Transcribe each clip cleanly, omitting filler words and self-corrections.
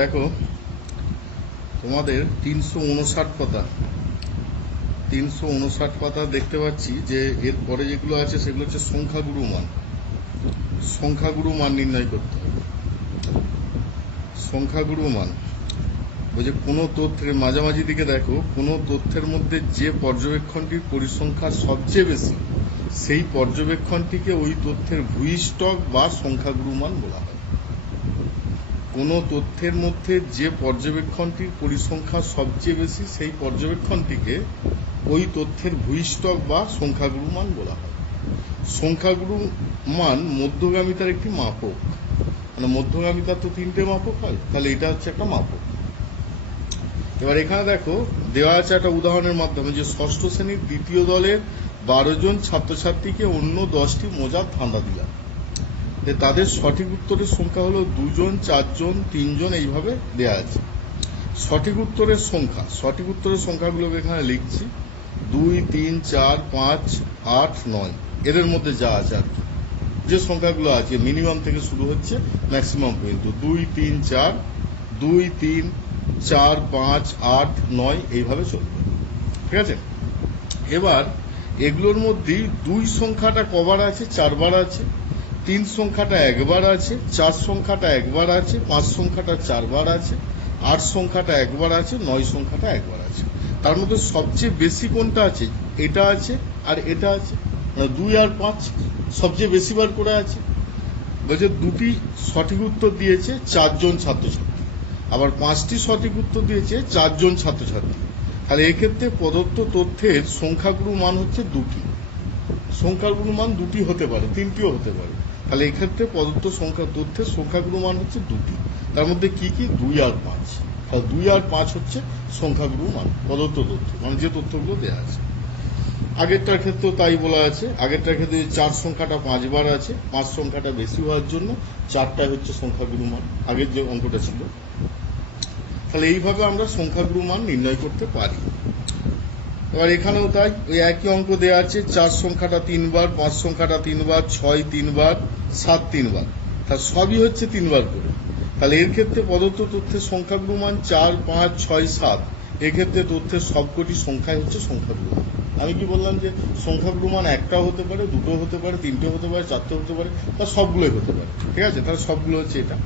দেখো তোমাদের 359 পাতা 359 পাতা দেখতে পাচ্ছি যে এর পরে যেগুলো আছে সেগুলো হচ্ছে সংখ্যাগুরু মান নির্ণয় করতে হবে। সংখ্যাগুরু মান ওই যে কোনো তথ্যের মাঝামাঝি দিকে দেখো, কোনো তথ্যের মধ্যে যে পর্যবেক্ষণটির পরিসংখ্যা সবচেয়ে বেশি সেই পর্যবেক্ষণটিকে ওই তথ্যের ভূইষ্ঠক বা সংখ্যাগুরু মান বলা হয়। কোনো তথ্যের মধ্যে যে পর্যবেক্ষণটির পরিসংখ্যা সবচেয়ে বেশি সেই পর্যবেক্ষণটিকে ওই তথ্যের ভূইষ্ঠক বা সংখ্যাগুরু মান বলা হয়। সংখ্যাগুরু মান মধ্যগামিতার একটি মাপক, মানে মধ্যগামিতার তো 3টে মাপক হয়, তাহলে এটা হচ্ছে একটা মাপক। এবার এখানে দেখো দেওয়া আছে একটা উদাহরণের মাধ্যমে যে ষষ্ঠ শ্রেণীর দ্বিতীয় দলের 12 জন ছাত্রছাত্রীকে অন্য 10টি মোজা ধাঁধা দিলাম, তাদের সঠিক উত্তরের সংখ্যা হলো 2 জন, 4 জন, 3 জন, এইভাবে দেওয়া আছে। সঠিক উত্তরের সংখ্যাগুলোকে এখানে লিখছি 2, 3, 4, 5, 8, 9 এদের মধ্যে যা আছে আর কি, যে সংখ্যাগুলো আছে মিনিমাম থেকে শুরু হচ্ছে ম্যাক্সিমাম পর্যন্ত 2, 3, 4, 2, 3, 4, 5, 8, 9 এইভাবে চলবে, ঠিক আছে। এবার এগুলোর মধ্যে 2 সংখ্যাটা কবার আছে? 4 বার আছে। 3 সংখ্যাটা একবার আছে, 4 সংখ্যাটা একবার আছে, 5 সংখ্যাটা 4 বার আছে, 8 সংখ্যাটা একবার আছে, 9 সংখ্যাটা একবার আছে। তার মধ্যে সবচেয়ে বেশি কোনটা আছে? এটা আছে আর এটা আছে, 2 আর 5 সবচেয়ে বেশি বার করে আছে। বলছে দুটি সঠিক উত্তর দিয়েছে 4 জন ছাত্রছাত্রী, আবার 5টি সঠিক উত্তর দিয়েছে 4 জন ছাত্রছাত্রী। তাহলে এক্ষেত্রে প্রদত্ত তথ্যের সংখ্যাগুরু মান হচ্ছে 2টি। সংখ্যাগুরু মান 2টি হতে পারে, 3টিও হতে পারে। তাহলে এক্ষেত্রে প্রদত্ত তথ্যের সংখ্যাগুরু মান হচ্ছে 2টি। তার মধ্যে কি কি? 2 আর 5। তাহলে 2 আর 5 হচ্ছে সংখ্যাগুরু মান প্রদত্ত তথ্য, মানে যে তথ্যগুলো দেওয়া আছে। আগেরটার ক্ষেত্রেও তাই বলা আছে। আগেরটার ক্ষেত্রে 4 সংখ্যাটা 5 বার আছে, 5 সংখ্যাটা বেশি হওয়ার জন্য 4টাই হচ্ছে সংখ্যাগুরু মান, আগের যে অঙ্কটা ছিল। তাহলে এইভাবে আমরা সংখ্যাগুরু মান নির্ণয় করতে পারি। এবার এখানেও তাই, ওই একই অঙ্ক দেওয়া আছে। 4 সংখ্যাটা 3 বার, 5 সংখ্যাটা 3 বার, 6 3 বার, 7 3 বার, তার সবই হচ্ছে 3 বার করে। তাহলে এর ক্ষেত্রে প্রদত্ত তথ্যের সংখ্যাগুরু মান 4, 5, 6, 7। এক্ষেত্রে তথ্যের সবকটি সংখ্যাই হচ্ছে সংখ্যাগুরু মান। আমি কি বললাম যে সংখ্যাগুরু মান একটাও হতে পারে, দুটো হতে পারে, 3টে হতে পারে, 4টে হতে পারে, বা সবগুলোই হতে পারে, ঠিক আছে। তাহলে সবগুলো হচ্ছে এটা।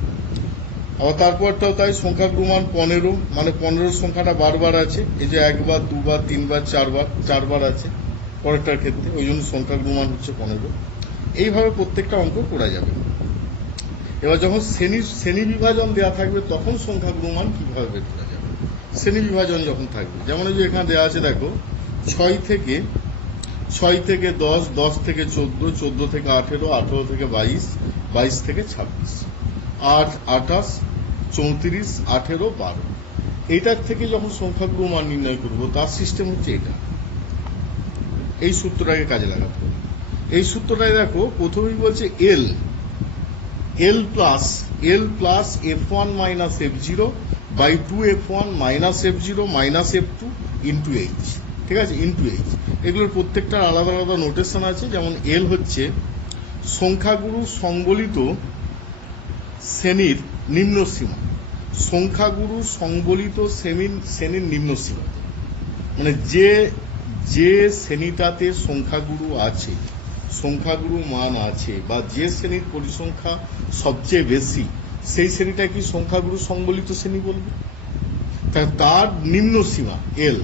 আবার তারপরটাও তাই, সংখ্যাগুরু মান 15, মানে 15 সংখ্যাটা বারবার আছে। এই যে 1 বার, 2 বার, 3 বার, 4 বার আছে পরেরটার ক্ষেত্রে, ওই জন্য সংখ্যাগুরু মান হচ্ছে 15। এইভাবে প্রত্যেকটা অঙ্ক করা যাবে। এবার যখন শ্রেণী বিভাজন দেওয়া থাকবে তখন সংখ্যাগুরু মান কিভাবে বের করা যাবে? শ্রেণী বিভাজন যখন থাকবে, যেমন এই যে এখানে দেওয়া আছে দেখো, 6 থেকে 10, 10 থেকে 14, 14 থেকে 18, 18 থেকে 22, 22 থেকে 26, 8, 28, 34, 18, 12। এইটার থেকে যখন সংখ্যাগুরু মান নির্ণয় করব, তার সিস্টেম হচ্ছে এটা। এই সূত্রটাকে কাজে লাগাতে হবে। এই সূত্রটাই দেখো, প্রথমেই বলছে L plus F1 minus F0 by 2F1 minus F0 minus F2 into H, ঠিক আছে, ইন্টু H। এগুলোর প্রত্যেকটার আলাদা আলাদা নোটেশন আছে। যেমন L হচ্ছে সংখ্যাগুরু সংবলিত শ্রেণীর নিম্ন সীমা, সংখ্যাগুরু সংবলিত শ্রেণীর নিম্ন সীমা, মানে যে শ্রেণীটাতে সংখ্যাগুরু আছে, সংখ্যাগুরু মান আছে, বা যে শ্রেণীর পরিসংখ্যা সবচেয়ে বেশি, সেই শ্রেণীটা কি সংখ্যাগুরু সংবলিত শ্রেণী বলবে। তার নিম্ন সীমা L।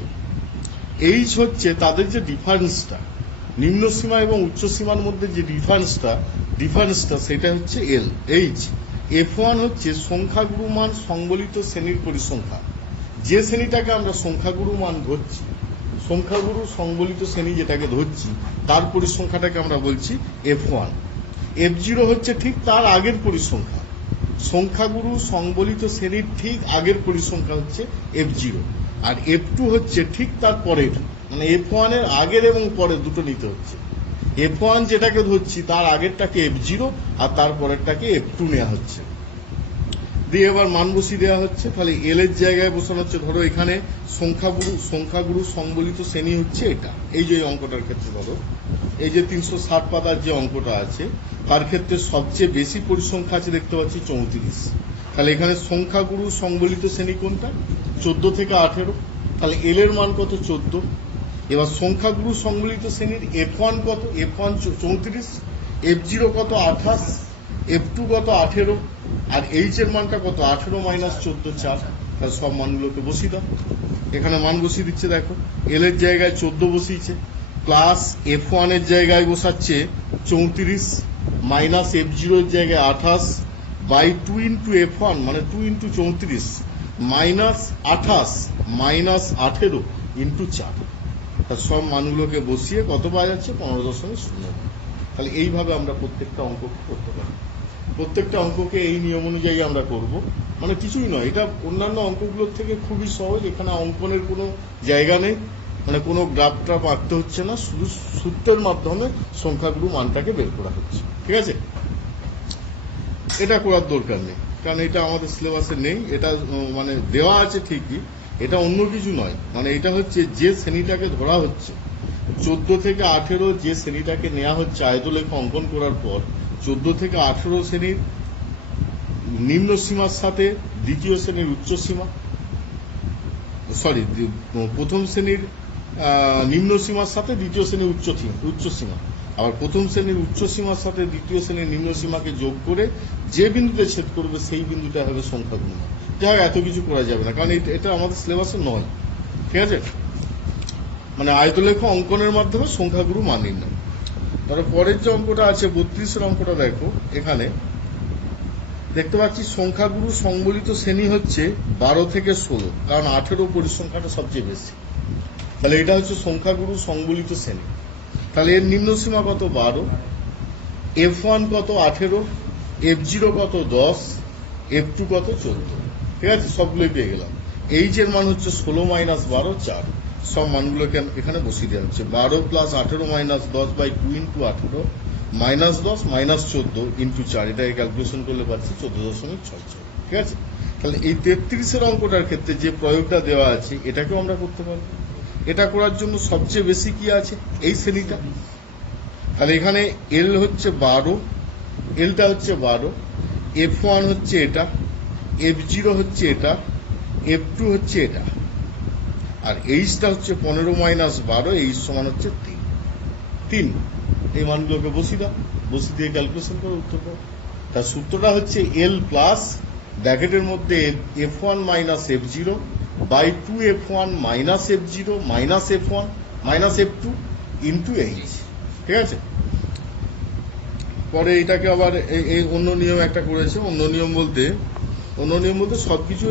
H হচ্ছে তাদের যে ডিফারেন্সটা, নিম্ন সীমা এবং উচ্চ সীমার মধ্যে যে ডিফারেন্সটা সেটা হচ্ছে H। F1 হচ্ছে সংখ্যাগুরু মান সংবলিত শ্রেণীর পরিসংখ্যা, যে শ্রেণীটাকে আমরা সংখ্যাগুরু মান ধরছি, সংখ্যাগুরু সংবলিত শ্রেণী যেটাকে ধরছি, তার পরিসংখ্যাটাকে আমরা বলছি F1। F0 হচ্ছে ঠিক তার আগের পরিসংখ্যা, সংখ্যাগুরু সংবলিত শ্রেণীর ঠিক আগের পরিসংখ্যা হচ্ছে F0। আর F2 হচ্ছে ঠিক তার পরের, মানে F1 এর আগের এবং পরের দুটো নিতে হচ্ছে। F1 যেটাকে ধরছি তার আগেরটাকে F0 আর তার পরেরটাকে F2 নেওয়া হচ্ছে, দিয়ে এবার মান বসিয়ে দেওয়া হচ্ছে। তাহলে L এর জায়গায় বসানো হচ্ছে, ধরো এখানে সংখ্যাগুরু সংবলিত শ্রেণী হচ্ছে এটা, এই যে অঙ্কটার ক্ষেত্রে ধরো এই যে 360 পাতার যে অঙ্কটা আছে তার ক্ষেত্রে সবচেয়ে বেশি পরিসংখ্যা আছে দেখতে পাচ্ছি 34। তাহলে এখানে সংখ্যাগুরু সংবলিত শ্রেণী কোনটা? 14 থেকে 18। তাহলে এল এর মান কত? 14। এবার সংখ্যাগুরু সংবলিত শ্রেণীর F1 কত? F1 34, F0 কত? 28, F2 কত? 18, আর এইচ এর মানটা কত? 18 মাইনাস 14, 4। তাহলে সব মানগুলোকে বসিয়ে দাও। এখানে মান বসিয়ে দিচ্ছে, দেখো এল এর জায়গায় 14 বসিয়েছে, প্লাস F1 এর জায়গায় বসাচ্ছে 34, মাইনাস F0 এর জায়গায় 28 বাই 2 ইন্টু F1 মানে 2 ইন্টু 34 মাইনাস 28 মাইনাস 18 ইন্টু 4। তার সব মানগুলোকে বসিয়ে কত পাওয়া যাচ্ছে? 15.0। তাহলে এইভাবে আমরা প্রত্যেকটা অঙ্ককে করতে পারি। প্রত্যেকটা অঙ্ককে এই নিয়ম অনুযায়ী আমরা করব, মানে কিছুই নয়, এটা অন্যান্য অঙ্কগুলোর থেকে খুবই সহজ। এখানে অঙ্কনের কোনো জায়গা নেই, মানে কোনো গ্রাফ ট্রাফ আঁকতে হচ্ছে না, শুধু সূত্রের মাধ্যমে সংখ্যাগুলো মানটাকে বের করা হচ্ছে। ঠিক আছে, এটা করার দরকার নেই, কারণ এটা আমাদের সিলেবাসে নেই। এটা মানে দেওয়া আছে ঠিকই, এটা অন্য কিছু নয়। মানে এটা হচ্ছে যে শ্রেণীটাকে ধরা হচ্ছে 14 থেকে 18, যে শ্রেণীটাকে নেওয়া হচ্ছে আয়তলেখ অঙ্কন করার পর 14 থেকে 18 শ্রেণীর নিম্ন সীমার সাথে দ্বিতীয় শ্রেণীর উচ্চ সীমা, সরি প্রথম শ্রেণীর নিম্ন সীমার সাথে দ্বিতীয় শ্রেণীর উচ্চ সীমা, আবার প্রথম শ্রেণীর উচ্চ সীমার সাথে দ্বিতীয় শ্রেণীর নিম্ন সীমাকে যোগ করে যে বিন্দুতে ছেদ করবে সেই বিন্দুটা হবে সংখ্যাগুণ। যাই হোক, এত কিছু করা যাবে না, কারণ এটা আমাদের সিলেবাসে নয়। ঠিক আছে, মানে আয়তলেখ অঙ্কনের মাধ্যমে সংখ্যাগুরু মান নির্ণয়। তারপরে পরের যে অঙ্কটা আছে 32-এর অঙ্কটা দেখো, এখানে দেখতে পাচ্ছি সংখ্যাগুরু সংবলিত শ্রেণী হচ্ছে 12 থেকে 16, কারণ 18 পরিসংখ্যাটা সবচেয়ে বেশি। তাহলে এটা হচ্ছে সংখ্যাগুরু সংবলিত শ্রেণী। তাহলে এর নিম্ন সীমা কত? 12, F1 কত? 18, F0 কত? 10, F2 কত? 14। ঠিক আছে, সবগুলোই পেয়ে গেলাম। এইচ এর মান হচ্ছে 16 মাইনাস 12, 4। সব মানগুলোকে এখানে বসিয়ে দেওয়া হচ্ছে। 12 plus 18 minus 10 by 2 into 18 minus 10 minus 14 into 4, এটাকে ক্যালকুলেশন করলে পাচ্ছি 14.66। ঠিক আছে, তাহলে এই 33-এর অঙ্কটার ক্ষেত্রে যে প্রয়োগটা দেওয়া আছে এটাকেও আমরা করতে পারবো। এটা করার জন্য সবচেয়ে বেশি কি আছে? এই শ্রেণীটা। তাহলে এখানে এল হচ্ছে 12, এলটা হচ্ছে 12, F1 হচ্ছে এটা, F0 হচ্ছে এটা, F2 হচ্ছে এটা, আর এইচটা হচ্ছে 15 মাইনাস 12, এইচ সমান হচ্ছে 3। এই মানগুলোকে বসিয়ে দাও, বসিয়ে দিয়ে ক্যালকুলেশন করে উত্তর পাবো। তার সূত্রটা হচ্ছে এল প্লাস ব্র্যাকেটের মধ্যে F1 minus F0 by 2F1 minus F0 minus F1 minus F2 into H. ঠিক আছে, পরে এটাকে আবার এই অন্য নিয়ম একটা করেছে। অন্য নিয়ম বলতে সবকিছু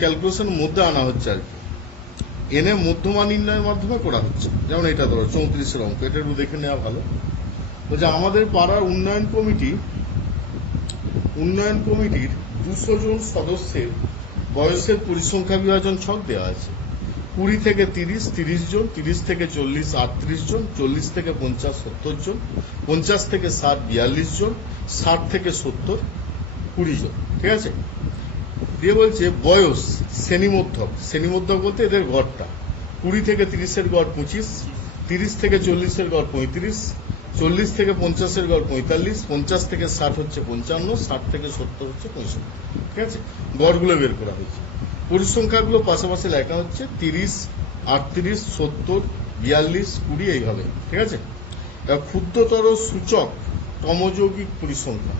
ক্যালকুলেশনের মধ্যে আনা হচ্ছে আর কি, এনে মধ্যমান নির্ণয়ের মাধ্যমে করা হচ্ছে। যেমন এটা ধরো 34-এর অঙ্ক, এটা একটু দেখে নেওয়া ভালো। বলছে আমাদের পাড়ার উন্নয়ন কমিটির 200 জন সদস্যের বয়সের পরিসংখ্যা বিভাজন ছক দেওয়া আছে। 20 থেকে 30, 30 জন, 30 থেকে 40, 38 জন, 40 থেকে 50, 70 জন, 50 থেকে 60, 42 জন, 60 থেকে 70, 20 জন। ঠিক আছে, দিয়ে বলছে বয়স শ্রেণীমধ্যক বলতে এদের গড়টা 20 থেকে 30-এর গড় 25, 30 থেকে 40-এর গড় 35, 40 থেকে 50-এর গড় 45, 50 থেকে 60 হচ্ছে 55, 60 থেকে 70 হচ্ছে 65। ঠিক আছে, গড়গুলো বের করা হয়েছে। পরিসংখ্যাগুলো পাশাপাশি লেখা হচ্ছে 30, 38, 70, 42, 20 এইভাবে। ঠিক আছে, ক্ষুদ্রতর সূচক সমযৌগিক পরিসংখ্যা।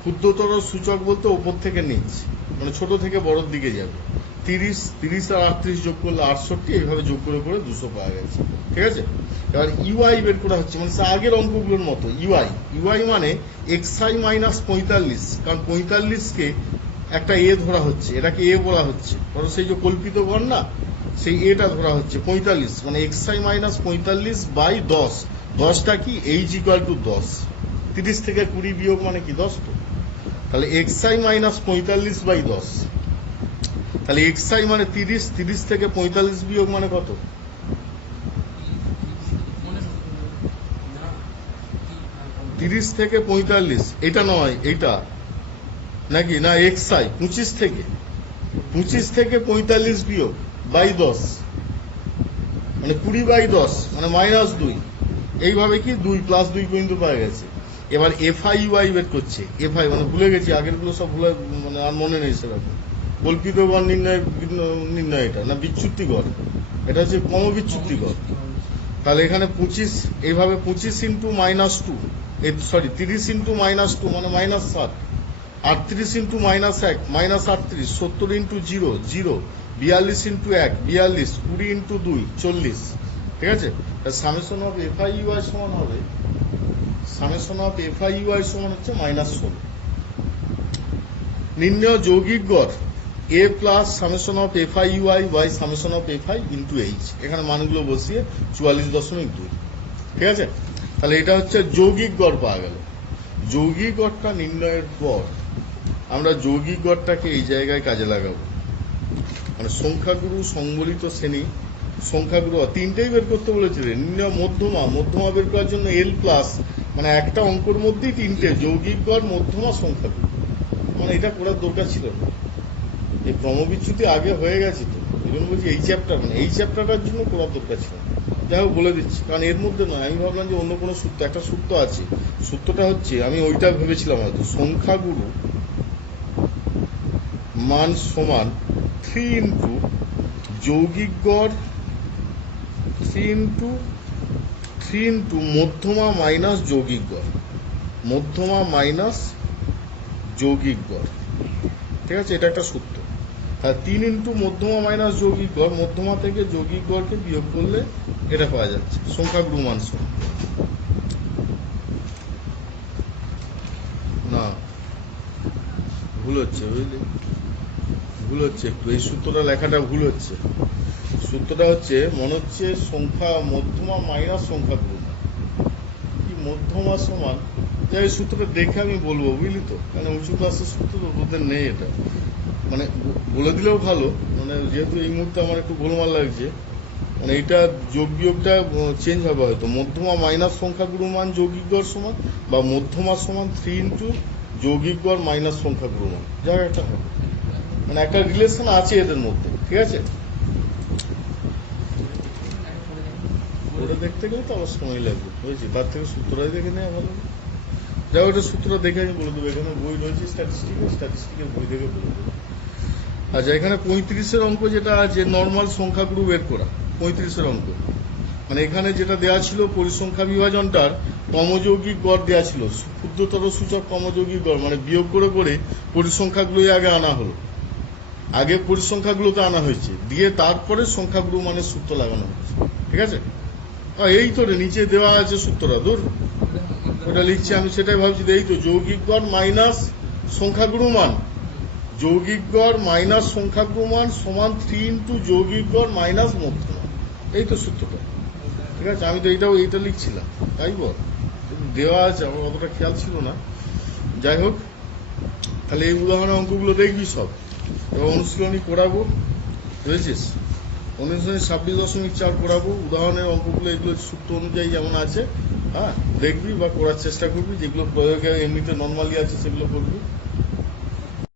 ক্ষুদ্রতর সূচক বলতে ওপর থেকে নিচ, মানে ছোট থেকে বড়র দিকে যাবে। 30 আর 38 যোগ করলে 68, এইভাবে যোগ করে করে 200 পাওয়া গেছে। ঠিক আছে, এবার ইউআই বের করা হচ্ছে, মানে আগের অঙ্কগুলোর মতো। ইউআই মানে এক্সআই মাইনাস 45, কারণ 45কে একটা এ ধরা হচ্ছে, এটাকে এ বলা হচ্ছে, ধরো সেই যে কল্পিত গড় না, সেই এটা ধরা হচ্ছে 45, মানে এক্সআই মাইনাস 45 বাই 10। 10টা কি? H equal to 10। 30 থেকে 20 বিয়োগ মানে কি? 10। তো তাহলে এক্সআই মাইনাস 45 বাই 10, তাহলে এক্সআই মানে 30, 30 থেকে 45 বিয়োগ মানে কত? 30 থেকে 45, এটা নয়, এইটা নাকি না? এক্সআই 25 থেকে 45 বিয়োগ বাই 10 মানে 20 বাই 10 মানে -2। এইভাবে কি 2 প্লাস 2 পর্যন্ত পাওয়া গেছে। এবার এফআই ইউআই বের করছে। এফআই মানে ভুলে গেছি, আগেরগুলো সব ভুলে, মানে আর মনে নেই সেরকম। কল্পিত গড় নির্ণয় এটা না বিচ্যুতি গড়, এটা হচ্ছে ক্রমবিচ্যুতি গড়। তাহলে এখানে 25, এইভাবে 25 ইন্টু -2, সরি 30 ইন্টু -2 মানে -7, 38 ইন্টু -1 -38, 70 ইন্টু 0 0, 42 ইন্টু 1 42, 20 ইন্টু 2 40। ঠিক আছে, সামেশন অফ এফআই ইউআই সমান হবে, সামেশন অফ এফআই ইউআই সমান হচ্ছে -16। নির্ণয় যৌগিক গড় A plus summation of FI UI by summation of FI into H, এখানে মানগুলো বসিয়ে 44.2। ঠিক আছে, তাহলে এটা হচ্ছে যৌগিক গড় পাওয়া গেল। যৌগিক গড়টা নির্ণয়ের পর আমরা যৌগিক গড়টাকে এই জায়গায় কাজে লাগাবো, মানে সংখ্যাগুরু সংবলিত শ্রেণী, সংখ্যাগুরু তিনটেই বের করতে বলেছিল। নির্ণয় মধ্যমা, মধ্যমা বের করার জন্য এল প্লাস, মানে একটা অঙ্কর মধ্যেই তিনটে যৌগিক গড় মধ্যমা সংখ্যাগুরু, মানে এটা করার দরকার ছিল না। এই ক্রমবিচ্যুতি আগে হয়ে গেছে তো, এই জন্য বলছি এই চ্যাপ্টার, মানে এই চ্যাপ্টারটার জন্য করার দরকার ছিল। যাই হোক বলে দিচ্ছি, কারণ এর মধ্যে নয়, আমি ভাবলাম যে অন্য কোনো সূত্র, একটা সূত্র আছে। সূত্রটা হচ্ছে, আমি ওইটা ভেবেছিলাম হয়তো, সংখ্যাগুরু মান সমান 3 ইন্টু যৌগিক গড় 3 ইন্টু মধ্যমা মাইনাস যৌগিক গড়, মধ্যমা মাইনাস যৌগিক গড়। ঠিক আছে, এটা একটা সূত্র। আর 3 ইন্টু মধ্যমা মাইনাস যৌগিক গড়, মধ্যমা থেকে যৌগিক গড়কে বিয়োগ করলে এটা পাওয়া যাচ্ছে সংখ্যাগুরু মান সমান। না, ভুল হচ্ছে, বুঝলি, ভুল হচ্ছে একটু, এই সূত্রটা লেখাটা ভুল হচ্ছে। সূত্রটা হচ্ছে, মনে হচ্ছে সংখ্যা মধ্যমা মাইনাস সংখ্যাগুরু মান, কি মধ্যমা সমান, যাই এই সূত্রটা দেখে আমি বলবো, বুঝলি তো, কারণ উঁচু ক্লাসের সূত্র তো ওদের নেই এটা, মানে বলে দিলেও ভালো, মানে যেহেতু এই মুহূর্তে আমার একটু গোলমাল লাগছে, মানে এইটা যোগ বিয়োগটা চেঞ্জ হবে হয়তো, মধ্যমা মাইনাস সংখ্যাগুরু মান যৌগিক গড় সমান, বা মধ্যমা সমান 3 ইন্টু যৌগিক গড় মাইনাস সংখ্যাগুরু মান, যা একটা হবে, মানে একটা রিলেশন আছে এদের মধ্যে। ঠিক আছে, ওটা দেখতে গেলে তো আবার সময় লাগবে, বুঝেছি, তার থেকে সূত্রটাই দেখে নেই ভালো। যাই ওটা সূত্রটা দেখে আমি বলে দেবো, এখানে বই রয়েছে স্ট্যাটিস্টিকের বই দেখে বলে দেবো। আচ্ছা, এখানে 35-এর অঙ্ক যেটা আছে, নর্মাল সংখ্যাগুরু বের করা, 35-এর অঙ্ক, মানে এখানে যেটা দেওয়া ছিল পরিসংখ্যা বিভাজনটার ক্রমযৌগিক গড় দেওয়া ছিল, ক্ষুদ্রতর সূচক ক্রমযৌগিক গড়, মানে বিয়োগ করে করে পরিসংখ্যাগুলোই আগে আনা হলো, আগে পরিসংখ্যাগুলোতে আনা হয়েছে, দিয়ে তারপরে সংখ্যাগুরু মানে সূত্র লাগানো হয়েছে। ঠিক আছে, এই তো রে, নিচে দেওয়া আছে সূত্রটা, দূর ওটা লিখছি আমি, সেটাই ভাবছি, এই তো যৌগিক গড় মাইনাস সংখ্যাগুরু মান, যৌগিক গড় মাইনাস সংখ্যাগুরু মান সমান 3 ইন্টু যৌগিক গড় মাইনাস মধ্যমা, এই তো সূত্রটা। ঠিক আছে, আমি তো এইটা লিখছিলাম, তাই বল দেওয়া আছে, আমার অতটা খেয়াল ছিল না। যাই হোক, তাহলে এই উদাহরণের অঙ্কগুলো দেখবি সব, এবার অনুশীলনী করাবো, বুঝেছিস, অনুশীলনী 26.4 করাবো, উদাহরণের অঙ্কগুলো এগুলো সূত্র অনুযায়ী যেমন আছে, হ্যাঁ দেখবি বা করার চেষ্টা করবি, যেগুলো প্রয়োগে এমনিতে নর্মালি আছে সেগুলো করবি।